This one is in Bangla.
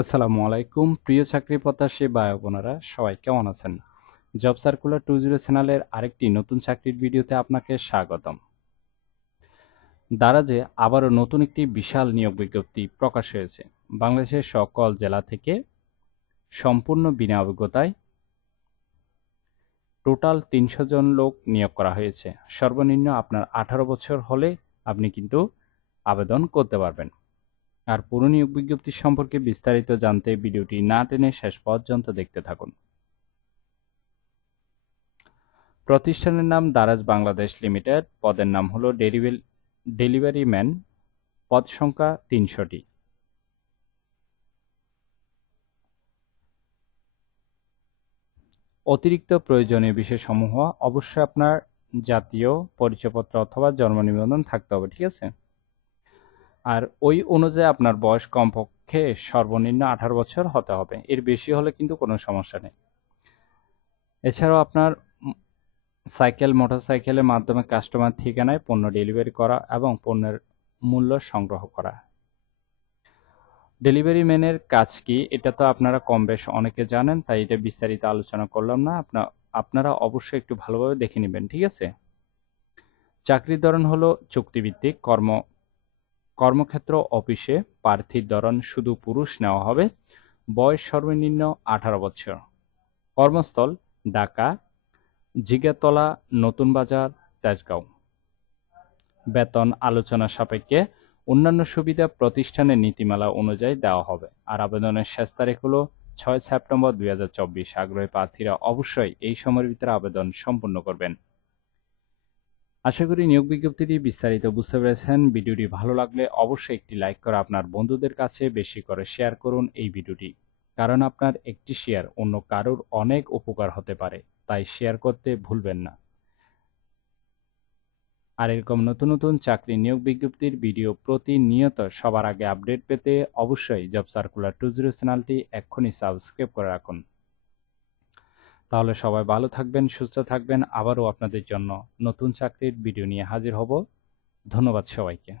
আসসালামু আলাইকুম প্রিয় চাকরি প্রত্যাশী ভাই বোনেরা, সবাই কেমন আছেন? জব সার্কুলার 20 চ্যানেলের আরেকটি নতুন চাকরির ভিডিওতে আপনাকে স্বাগতম। দারাজে আবারও নতুন একটি বিশাল নিয়োগ বিজ্ঞপ্তি প্রকাশ হয়েছে। বাংলাদেশের সকল জেলা থেকে সম্পূর্ণ বিনা অভিজ্ঞতায় টোটাল 300 জন লোক নিয়োগ করা হয়েছে। সর্বনিম্ন আপনার 18 বছর হলে আপনি কিন্তু আবেদন করতে পারবেন। আর পুরো নিয়োগ বিজ্ঞপ্তি সম্পর্কে বিস্তারিত জানতে ভিডিওটি না টেনে শেষ পর্যন্ত দেখতে থাকুন। প্রতিষ্ঠানের নাম দারাজ বাংলাদেশ লিমিটেড, পদের নাম হলো ডেলিভারি ম্যান, পদ সংখ্যা 300টি। অতিরিক্ত প্রয়োজনীয় বিষয়সমূহ অবশ্যই আপনার জাতীয় পরিচয়পত্র অথবা জন্ম নিবন্ধন থাকতে হবে, ঠিক আছে? আর ওই অনুযায়ী আপনার বয়স কমপক্ষে সর্বনিম্ন 18 বছর হতে হবে, এর বেশি হলে কিন্তু কোনো সমস্যা নেই। এছাড়াও আপনার মোটরসাইকেলের মাধ্যমে কাস্টমার ঠিকানায় পণ্য ডেলিভারি করা এবং পণ্যের মূল্য সংগ্রহ করা। ডেলিভারি ম্যানের কাজ কি, এটা তো আপনারা কম বেশ অনেকে জানেন, তাই এটা বিস্তারিত আলোচনা করলাম না। আপনারা অবশ্যই একটু ভালোভাবে দেখে নেবেন, ঠিক আছে? চাকরির ধরন হলো চুক্তিভিত্তিক কর্মক্ষেত্র অফিসে। প্রার্থীর ধরন শুধু পুরুষ নেওয়া হবে। বয়স সর্বনিম্ন 18 বছর। কর্মস্থল ঢাকা, জিগাতলা, নতুন বাজার, তেজগাঁও। বেতন আলোচনা সাপেক্ষে, অন্যান্য সুবিধা প্রতিষ্ঠানের নীতিমালা অনুযায়ী দেওয়া হবে। আর আবেদনের শেষ তারিখ হলো 6 সেপ্টেম্বর 2024। আগ্রহী প্রার্থীরা অবশ্যই এই সময়ের ভিতরে আবেদন সম্পূর্ণ করবেন। আশা করি নিয়োগ বিজ্ঞপ্তিটি বিস্তারিত বুঝতে পেরেছেন। ভিডিওটি ভালো লাগলে অবশ্যই একটি লাইক করে আপনার বন্ধুদের কাছে বেশি করে শেয়ার করুন এই ভিডিওটি, কারণ আপনার একটি শেয়ার অন্য কারোর অনেক উপকার হতে পারে, তাই শেয়ার করতে ভুলবেন না। আর এরকম নতুন নতুন চাকরি নিয়োগ বিজ্ঞপ্তির ভিডিও প্রতিনিয়ত সবার আগে আপডেট পেতে অবশ্যই জব সার্কুলার 20 চ্যানেলটি এক্ষুনি সাবস্ক্রাইব করে রাখুন। তাহলে সবাই ভালো থাকবেন, সুস্থ থাকবেন। আবারও আপনাদের জন্য নতুন চাকরির ভিডিও নিয়ে হাজির হব। ধন্যবাদ সবাইকে।